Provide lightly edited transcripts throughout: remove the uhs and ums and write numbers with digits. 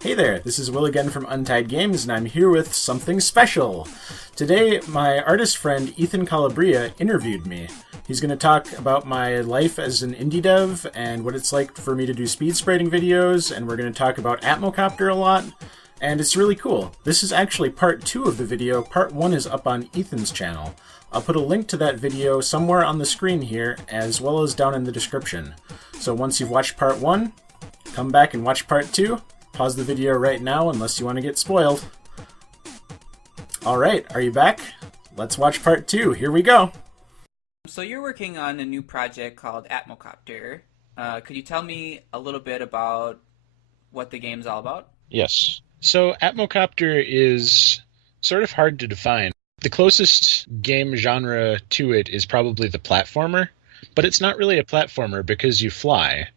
Hey there, this is Will again from Untied Games, and I'm here with something special. Today, my artist friend Ethan Calabria interviewed me. He's going to talk about my life as an indie dev and what it's like for me to do speed spriting videos, and we're going to talk about AtmoCopter a lot, and it's really cool. This is actually part 2 of the video. Part 1 is up on Ethan's channel. I'll put a link to that video somewhere on the screen here, as well as down in the description. So once you've watched part 1, come back and watch part 2. Pause the video right now unless you want to get spoiled. Alright, are you back? Let's watch part 2. Here we go. So you're working on a new project called AtmoCopter. Could you tell me a little bit about what the game's all about? Yes. So AtmoCopter is sort of hard to define. The closest game genre to it is probably the platformer, but it's not really a platformer because you fly.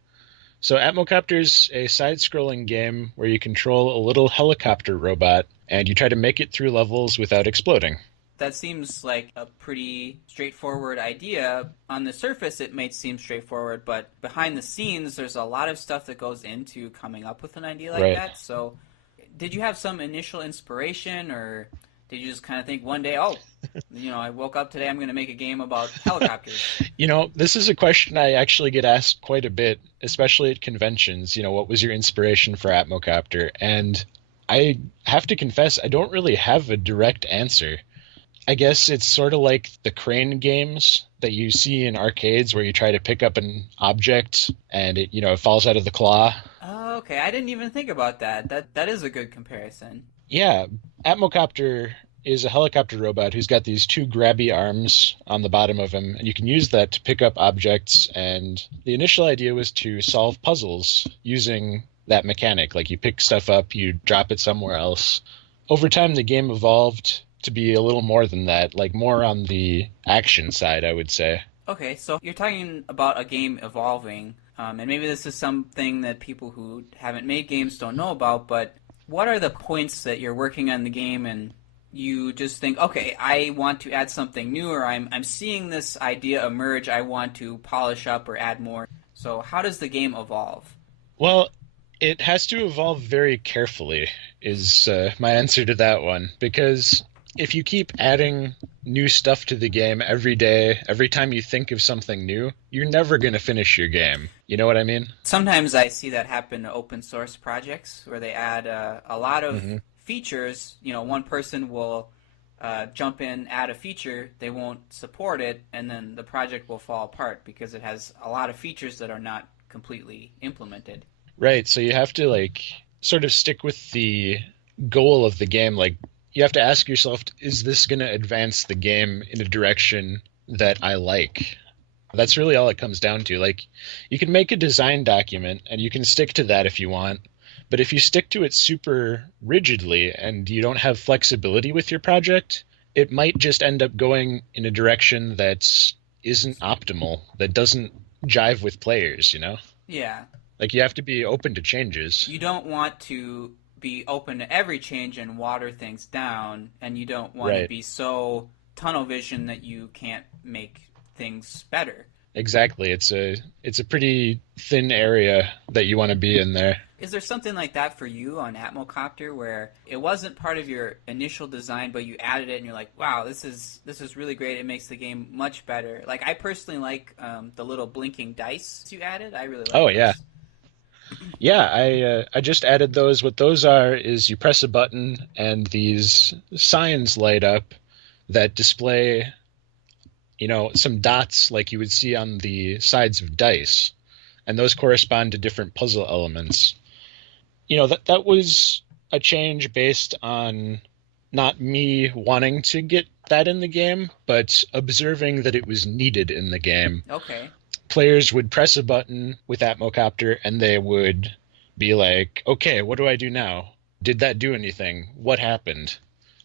So AtmoCopter's a side-scrolling game where you control a little helicopter robot, and you try to make it through levels without exploding. That seems like a pretty straightforward idea. On the surface, it may seem straightforward, but behind the scenes, there's a lot of stuff that goes into coming up with an idea like that. So did you have some initial inspiration, or did you just kind of think one day, I woke up today, I'm going to make a game about helicopters? This is a question I actually get asked quite a bit, especially at conventions. What was your inspiration for AtmoCopter? And I have to confess, I don't really have a direct answer. I guess it's sort of like the crane games that you see in arcades where you try to pick up an object and it falls out of the claw. Oh, okay. I didn't even think about that. That is a good comparison. Yeah, AtmoCopter is a helicopter robot who's got these 2 grabby arms on the bottom of him, and you can use that to pick up objects, and the initial idea was to solve puzzles using that mechanic. Like, you pick stuff up, you drop it somewhere else. Over time, the game evolved to be a little more than that, like more on the action side, I would say. Okay, so you're talking about a game evolving, and maybe this is something that people who haven't made games don't know about, but what are the points that you're working on the game and you just think, okay, I want to add something new, or I'm seeing this idea emerge, I want to polish up or add more. So how does the game evolve? Well, it has to evolve very carefully, is my answer to that one, because if you keep adding new stuff to the game every day, every time you think of something new, you're never going to finish your game. You know what I mean? Sometimes I see that happen to open source projects where they add a lot of features. One person will jump in, add a feature, they won't support it, and then the project will fall apart because it has a lot of features that are not completely implemented. Right, so you have to sort of stick with the goal of the game. You have to ask yourself, is this going to advance the game in a direction that I like? That's really all it comes down to. You can make a design document, and you can stick to that if you want. But if you stick to it super rigidly and you don't have flexibility with your project, it might just end up going in a direction that isn't optimal, that doesn't jive with players, Yeah. You have to be open to changes. You don't want to be open to every change and water things down, and you don't want to be so tunnel vision that you can't make things better. Exactly. It's a pretty thin area that you want to be in there. Is there something like that for you on AtmoCopter where it wasn't part of your initial design, but you added it and you're like, wow, this is really great. It makes the game much better. I personally like the little blinking dice you added. I really like those. Yeah. Yeah, I just added those. What those are is you press a button and these signs light up that display, some dots like you would see on the sides of dice. And those correspond to different puzzle elements. That was a change based on not me wanting to get that in the game, but observing that it was needed in the game. Okay. Players would press a button with AtmoCopter and they would be like, okay, what do I do now? Did that do anything? What happened?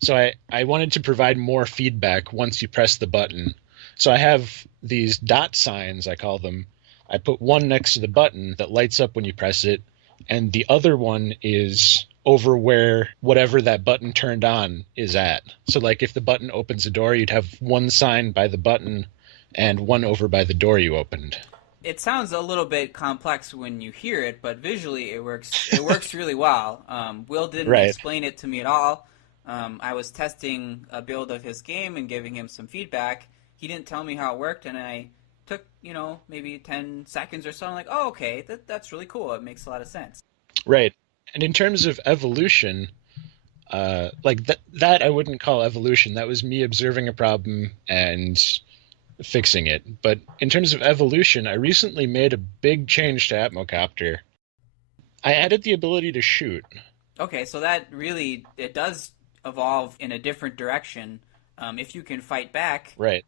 So I wanted to provide more feedback once you press the button. So I have these dot signs, I call them. I put one next to the button that lights up when you press it, and the other one is over where whatever that button turned on is at. So if the button opens a door, you'd have one sign by the button and one over by the door you opened. It sounds a little bit complex when you hear it, but visually it works. It works really well. Will didn't Right. explain it to me at all. I was testing a build of his game and giving him some feedback. He didn't tell me how it worked, and I took, maybe 10 seconds or so. I'm like, oh, okay, that's really cool. It makes a lot of sense. Right. And in terms of evolution, like that I wouldn't call evolution. That was me observing a problem and fixing it. But in terms of evolution, I recently made a big change to AtmoCopter. I added the ability to shoot. Okay, so that really, it does evolve in a different direction. If you can fight back, Right.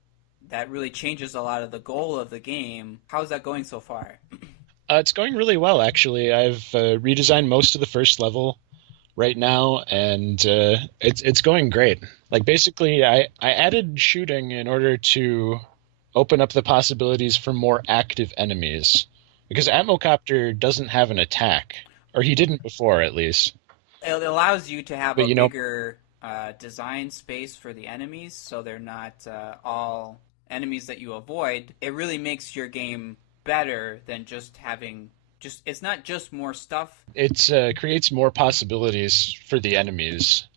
that really changes a lot of the goal of the game. How's that going so far? It's going really well, actually. I've redesigned most of the first level right now, and it's going great. Like, basically, I added shooting in order to open up the possibilities for more active enemies. Because AtmoCopter doesn't have an attack. Or he didn't before, at least. It allows you to have But, a you know, bigger design space for the enemies, so they're not all enemies that you avoid. It really makes your game better than just having it's not just more stuff. it creates more possibilities for the enemies.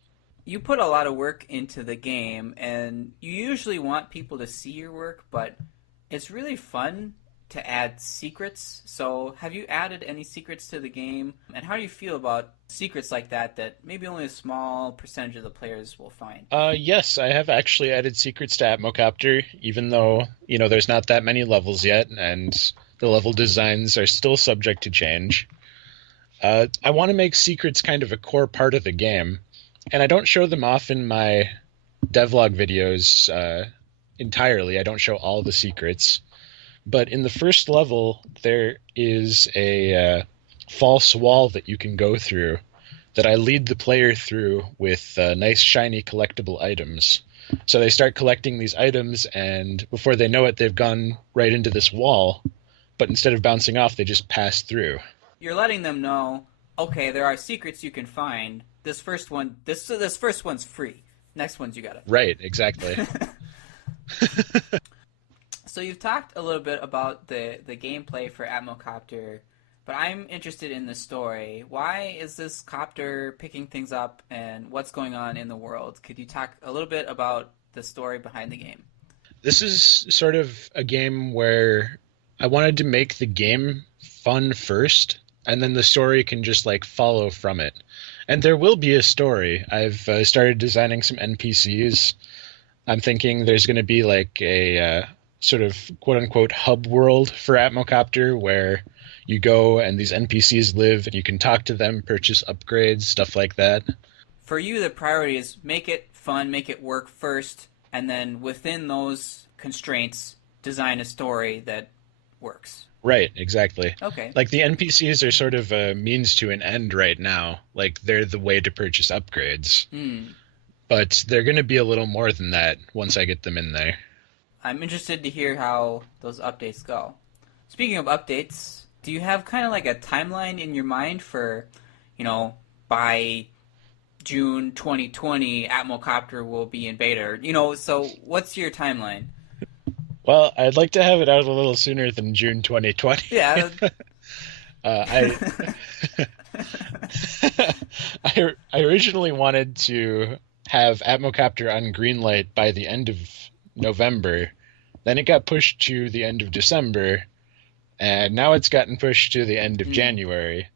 You put a lot of work into the game, and you usually want people to see your work, but it's really fun to add secrets. So have you added any secrets to the game? And how do you feel about secrets like that maybe only a small percentage of the players will find? Yes, I have actually added secrets to AtmoCopter, even though, there's not that many levels yet, and the level designs are still subject to change. I want to make secrets kind of a core part of the game, and I don't show them off in my devlog videos entirely. I don't show all the secrets. But in the first level, there is a false wall that you can go through that I lead the player through with nice, shiny, collectible items. So they start collecting these items, and before they know it, they've gone right into this wall. But instead of bouncing off, they just pass through. You're letting them know, okay, there are secrets you can find. This first one's free. Next one's you gotta. Right, exactly. So you've talked a little bit about the gameplay for AtmoCopter, but I'm interested in the story. Why is this copter picking things up, and what's going on in the world? Could you talk a little bit about the story behind the game? This is sort of a game where I wanted to make the game fun first, and then the story can just follow from it. And there will be a story. I've started designing some NPCs. I'm thinking there's going to be a sort of quote-unquote hub world for AtmoCopter where you go and these NPCs live and you can talk to them, purchase upgrades, stuff like that. For you, the priority is make it fun, make it work first, and then within those constraints, design a story that works. Right, exactly. Okay. The NPCs are sort of a means to an end right now. They're the way to purchase upgrades. But they're going to be a little more than that once I get them in there. I'm interested to hear how those updates go. Speaking of updates, do you have kind of a timeline in your mind for, by June 2020, AtmoCopter will be in beta? So what's your timeline? Well, I'd like to have it out a little sooner than June 2020. Yeah. I originally wanted to have AtmoCopter on Greenlight by the end of November. Then it got pushed to the end of December, and now it's gotten pushed to the end of January.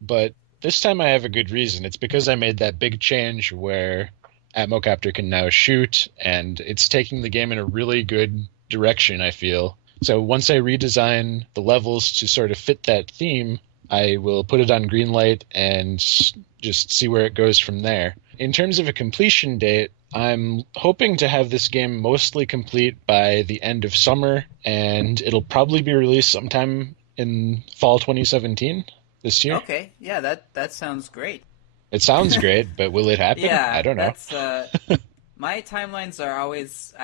But this time I have a good reason. It's because I made that big change where AtmoCopter can now shoot, and it's taking the game in a really good direction, I feel. So once I redesign the levels to sort of fit that theme, I will put it on Greenlight and just see where it goes from there. In terms of a completion date, I'm hoping to have this game mostly complete by the end of summer, and it'll probably be released sometime in fall 2017 this year. Okay, yeah, that sounds great. It sounds great, but will it happen? Yeah, I don't know. That's, my timelines are always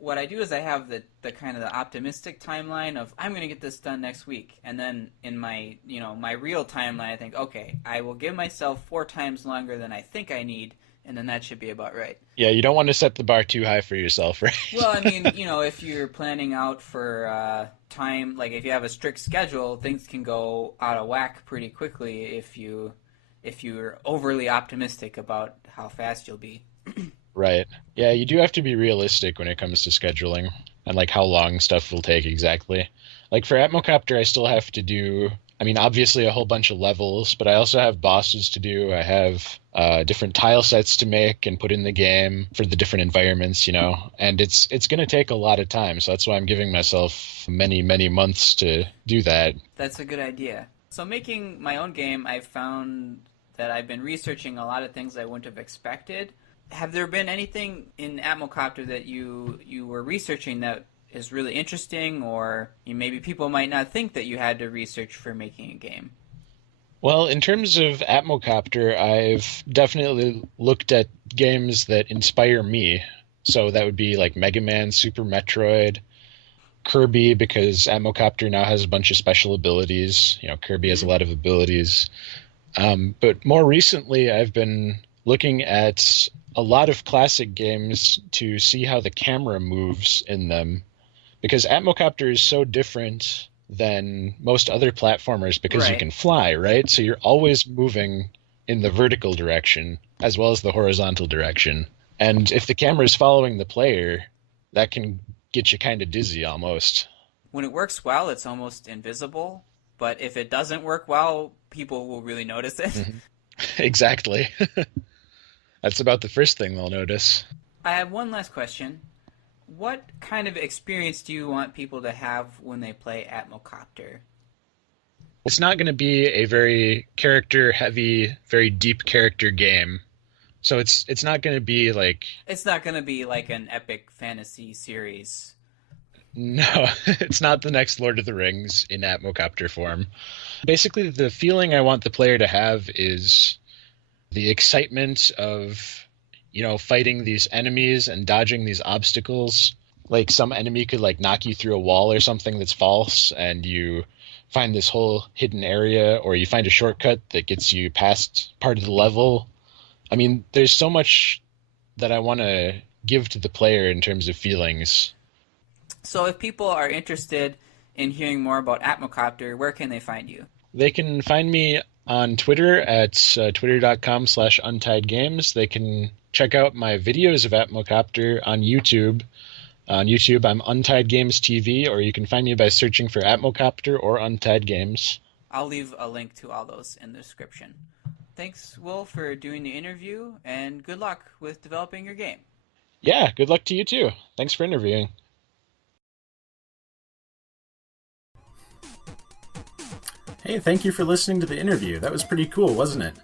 what I do is I have the kind of the optimistic timeline of I'm going to get this done next week, and then in my my real timeline I think, okay, I will give myself 4 times longer than I think I need and then that should be about right. Yeah, you don't want to set the bar too high for yourself, right? Well, I mean, if you're planning out for time, like if you have a strict schedule, things can go out of whack pretty quickly if you're overly optimistic about how fast you'll be. Right. Yeah, you do have to be realistic when it comes to scheduling and like how long stuff will take exactly. Like for AtmoCopter, I still have to do, I mean, obviously a whole bunch of levels, but I also have bosses to do. I have different tile sets to make and put in the game for the different environments, and it's going to take a lot of time. So that's why I'm giving myself many, many months to do that. That's a good idea. So making my own game, I've found that I've been researching a lot of things I wouldn't have expected. Have there been anything in AtmoCopter that you were researching that is really interesting, or maybe people might not think that you had to research for making a game? Well, in terms of AtmoCopter, I've definitely looked at games that inspire me. So that would be like Mega Man, Super Metroid, Kirby, because AtmoCopter now has a bunch of special abilities. Kirby has a lot of abilities. But more recently, I've been looking at a lot of classic games to see how the camera moves in them. Because AtmoCopter is so different than most other platformers because you can fly, right? So you're always moving in the vertical direction as well as the horizontal direction. And if the camera is following the player, that can get you kind of dizzy almost. When it works well, it's almost invisible. But if it doesn't work well, people will really notice it. Mm-hmm. Exactly. That's about the first thing they'll notice. I have one last question. What kind of experience do you want people to have when they play AtmoCopter? It's not going to be a very character-heavy, very deep character game. So it's not going to be like... It's not going to be like an epic fantasy series. No, it's not the next Lord of the Rings in AtmoCopter form. Basically, the feeling I want the player to have is the excitement of... fighting these enemies and dodging these obstacles. Like some enemy could knock you through a wall or something that's false, and you find this whole hidden area, or you find a shortcut that gets you past part of the level. I mean, there's so much that I want to give to the player in terms of feelings. So if people are interested in hearing more about AtmoCopter, where can they find you? They can find me on Twitter at twitter.com/untiedgames. They can check out my videos of AtmoCopter on YouTube. On YouTube, I'm Untied Games TV, or you can find me by searching for AtmoCopter or Untied Games. I'll leave a link to all those in the description. Thanks, Will, for doing the interview, and good luck with developing your game. Yeah, good luck to you too. Thanks for interviewing. Hey, thank you for listening to the interview. That was pretty cool, wasn't it?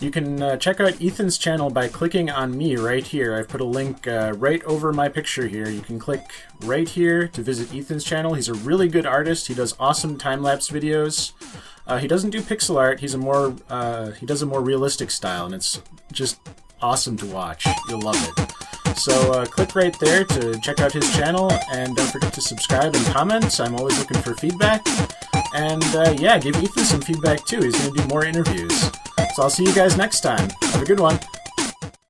You can check out Ethan's channel by clicking on me right here. I've put a link right over my picture here. You can click right here to visit Ethan's channel. He's a really good artist. He does awesome time-lapse videos. He doesn't do pixel art. He does a more realistic style, and it's just awesome to watch. You'll love it. So click right there to check out his channel, and don't forget to subscribe and comment. I'm always looking for feedback. And yeah, give Ethan some feedback too. He's going to do more interviews. So I'll see you guys next time. Have a good one.